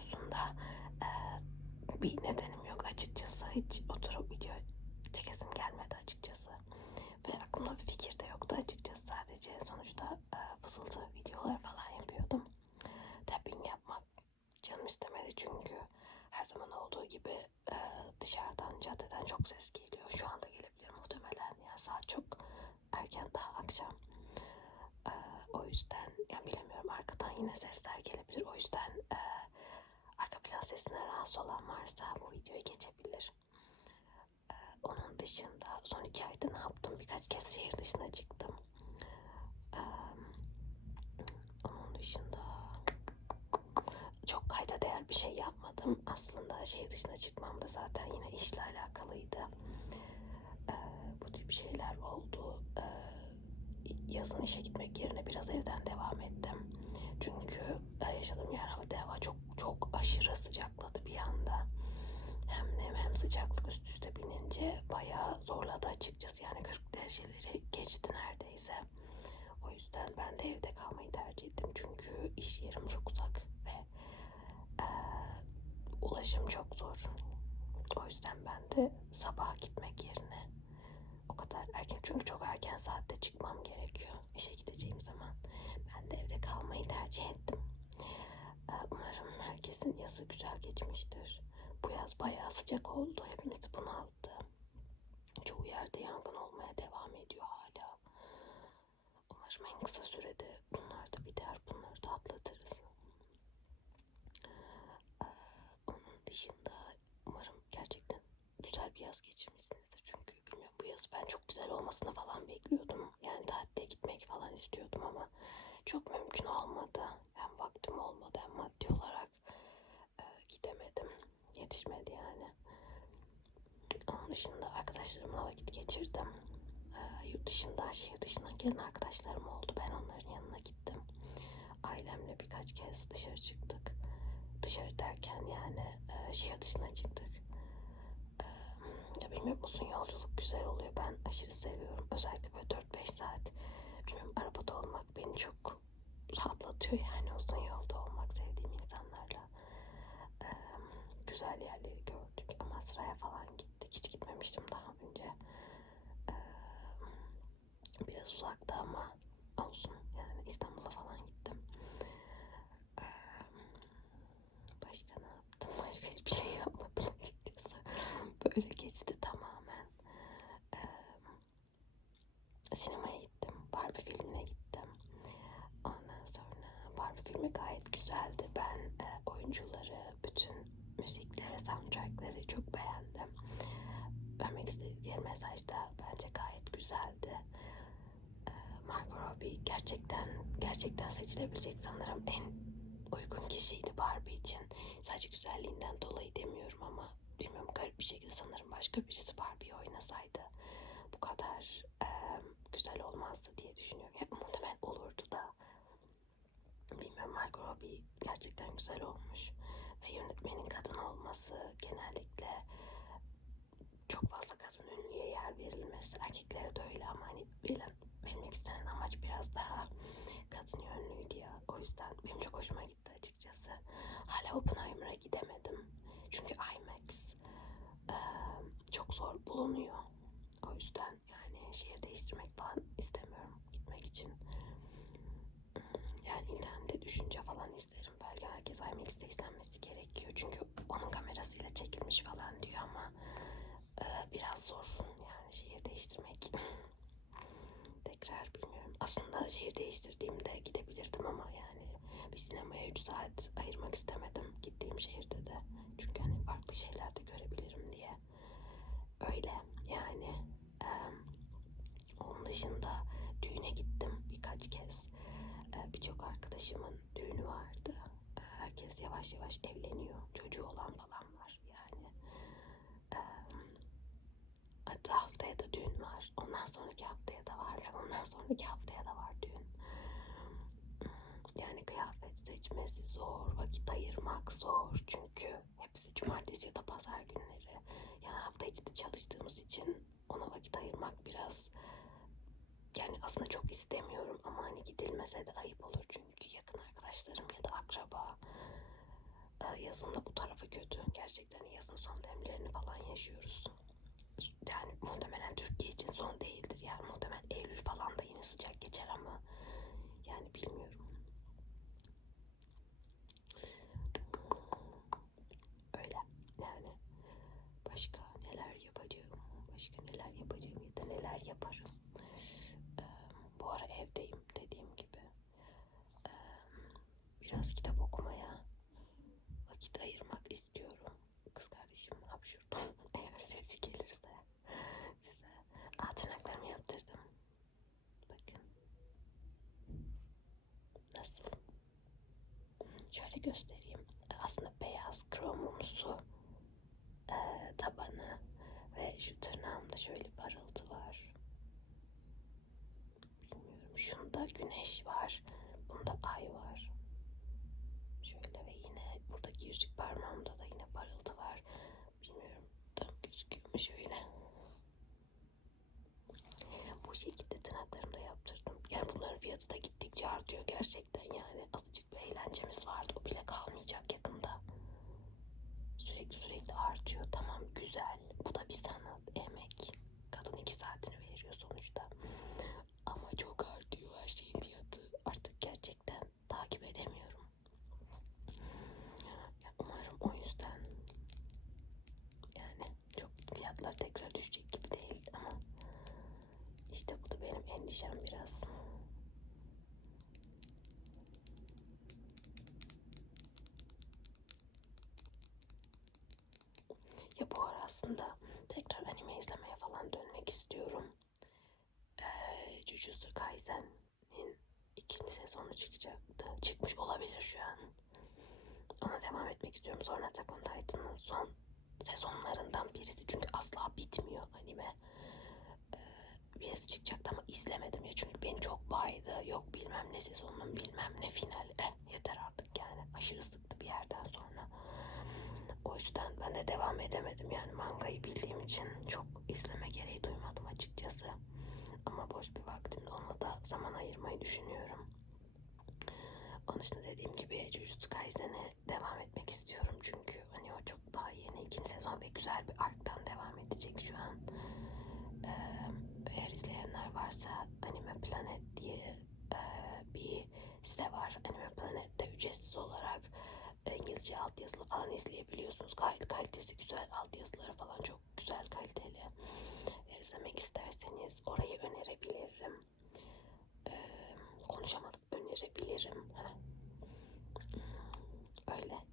konusunda e, bir nedenim yok açıkçası. Hiç oturup video çekesim gelmedi açıkçası. Ve aklımda bir fikir de yoktu açıkçası. Sadece sonuçta e, fısıltı videolar falan yapıyordum. Tapping yapmak canım istemedi çünkü her zaman olduğu gibi e, dışarıdan caddeden çok ses geliyor. Şu anda gelebilir muhtemelen. Yani saat çok erken daha akşam. E, o yüzden yani bilemiyorum arkadan yine sesler gelebilir. O yüzden e, plan sesinden rahatsız olan varsa bu videoyu geçebilir. E, onun dışında son iki ayda ne yaptım? Birkaç kez şehir dışına çıktım. E, onun dışında çok kayda değer bir şey yapmadım. Aslında şehir dışına çıkmam da zaten yine işle alakalıydı. Ee, bu tip şeyler oldu. Ee, yazın işe gitmek yerine biraz evden devam ettim. Çünkü e, yaşadığım yer hava çok çok aşırı sıcakladı bir anda. Hem nem hem sıcaklık üst üste binince bayağı zorladı açıkçası. Yani 40 dereceleri geçti neredeyse. O yüzden ben de evde kalmayı tercih ettim. Çünkü iş yerim çok uzak ve e, ulaşım çok zor. O yüzden ben de sabah gitmek yerine o kadar erken çünkü çok erken saatte çıkmam gerekiyor işe gideceğim zaman. Ben de evde kalmayı tercih ettim. Umarım herkesin yazı güzel geçmiştir. Bu yaz bayağı sıcak oldu. Hepimizi bunalttı. Çoğu yerde yangın olmaya devam ediyor hala. Umarım en kısa sürede bunlar da biter, bunları da atlatırız. Ee, onun dışında umarım gerçekten güzel bir yaz geçirmişsinizdir. Çünkü bilmiyorum bu yaz ben çok güzel olmasını falan bekliyordum. Yani tatile gitmek falan istiyordum ama çok mümkün olmadı. Hem vaktim olmadı hem maddi olarak e, gidemedim. Yetişmedi yani. Onun dışında arkadaşlarımla vakit geçirdim. Ee, yurt dışında, şehir dışından gelen arkadaşlarım oldu. Ben onların yanına gittim. Ailemle birkaç kez dışarı çıktık. Dışarı derken yani e, şehir dışına çıktık. Ee, ya bilmiyorum uzun yolculuk güzel oluyor. Ben aşırı seviyorum. Özellikle böyle 4-5 saat. Bilmiyorum arabada olmak beni çok rahatlatıyor yani uzun yolda olmak sevdiğim insanlarla. Ee, güzel yerleri gördük. Amasra'ya falan gittik. Hiç gitmemiştim daha önce. Ee, biraz uzakta ama olsun. Yani İstanbul'a falan gittim. Ee, başka ne yaptım? Başka hiçbir şey yapmadım açıkçası. Böyle geçti tamamen. Ee, sinemaya gittim. Barbie filmine gittim. Ondan sonra Barbie filmi gayet güzeldi. Ben e, oyuncuları, bütün müzikleri, soundtrackları çok beğendim. Vermek istedikleri mesaj da bence gayet güzeldi. Ee, Margot Robbie gerçekten gerçekten seçilebilecek sanırım en uygun kişiydi Barbie için. Sadece güzelliğinden dolayı demiyorum ama bilmiyorum garip bir şekilde sanırım başka birisi Barbie'yi oynasaydı bu kadar e, güzel olmazdı diye düşünüyorum. Yani muhtemelen olurdu da bilmiyorum Margot Robbie gerçekten güzel olmuş ve yönetmenin kadın olması genellikle çok fazla kadın ünlüye yer verilmesi erkeklere de öyle ama hani verilen, verilmek istenen amaç biraz daha kadın yönlüydü ya. O yüzden benim çok hoşuma gitti açıkçası. Hala Oppenheimer'a gidemedim. Çünkü IMAX e, çok zor bulunuyor. O yüzden yani şehir değiştirmek falan istemiyorum gitmek için. Yani internette düşünce falan IMAX'te izlenmesi gerekiyor. Çünkü onun kamerasıyla çekilmiş falan diyor ama e, biraz zor. Yani şehir değiştirmek. Tekrar bilmiyorum. Aslında şehir değiştirdiğimde gidebilirdim ama yani bir sinemaya 3 saat ayırmak istemedim gittiğim şehirde de. Çünkü hani farklı şeyler de görebilirim diye. Öyle yani. E, onun dışında düğüne gittim birkaç kez. Ee, Birçok arkadaşımın düğünü vardı. Herkes yavaş yavaş evleniyor. Çocuğu olan falan var yani. Hatta haftaya da düğün var. Ondan sonraki haftaya da var. Ondan sonraki haftaya da var düğün. Yani kıyafet seçmesi zor, vakit ayırmak zor. Çünkü hepsi cumartesi ya da pazar günleri. Yani hafta içi de çalıştığımız için ona vakit ayırmak biraz yani aslında çok istemiyorum ama hani gidilmese de ayıp olur çünkü yakın arkadaşlarım ya da akraba. Ee, yazın da bu tarafı kötü. Gerçekten yazın son demlerini falan yaşıyoruz. Yani muhtemelen Türkiye için son değildir. Yani muhtemelen Eylül falan da yine sıcak geçer ama yani bilmiyorum. Öyle yani başka neler yapacağım, başka neler yapacağım ya da neler yaparım. Ee, bu ara evdeyim dediğim gibi. Ee, biraz kitap okumaya vakit ayırmak istiyorum. Kız kardeşim hapşurdu. Eğer sesi gelirse size. Aa, tırnaklarımı yaptırdım. Bakın. Nasıl? Şöyle göstereyim. Aslında beyaz kromumsu e, tabanı ve şu tırnağımda şöyle parıltı var. Bilmiyorum. Şunda güneş var. Bunda ay var. Yüzük parmağımda da yine parıltı var. Bilmiyorum tam gözüküyor mu şöyle. Bu şekilde tırnaklarımı da yaptırdım. Yani bunların fiyatı da gittikçe artıyor gerçekten yani. Azıcık bir eğlencemiz vardı. O bile kalmayacak yakında. Sürekli sürekli artıyor. Tamam güzel. Bu da bir sanat, emek. Kadın iki saatini veriyor sonuçta. Ama çok artıyor her şeyin fiyatı. Artık gerçekten takip edemiyorum. Ya umarım o yüzden yani çok fiyatlar tekrar düşecek gibi değil ama işte bu da benim endişem biraz. Ya bu ara aslında tekrar anime izlemeye falan dönmek istiyorum. Ee, Jujutsu Kaisen'in ikinci sezonu çıkacaktı. Çıkmış olabilir şu an. Ona devam etmek istiyorum. Sonra Attack on Titan'ın son sezonlarından birisi. Çünkü asla bitmiyor anime. Birisi çıkacaktı ama izlemedim ya. Çünkü beni çok baydı. Yok bilmem ne sezonunun bilmem ne finali. Eh, yeter artık yani. Aşırı sıktı bir yerden sonra. O yüzden ben de devam edemedim. Yani mangayı bildiğim için çok izleme gereği duymadım açıkçası. Ama boş bir vaktimde ona da zaman ayırmayı düşünüyorum. Onun dışında dediğim gibi Jujutsu Kaisen'e devam etmek istiyorum. Çünkü hani o çok daha yeni ikinci sezon ve güzel bir arktan devam edecek şu an. Ee, eğer izleyenler varsa Anime Planet diye e, bir site var. Anime Planet'te ücretsiz olarak e, İngilizce altyazılı falan izleyebiliyorsunuz. Gayet kalitesi güzel. Altyazıları falan çok güzel kaliteli. Eğer izlemek isterseniz orayı önerebilirim. Ee, konuşamadım. Önerebilirim. Heh. Öyle.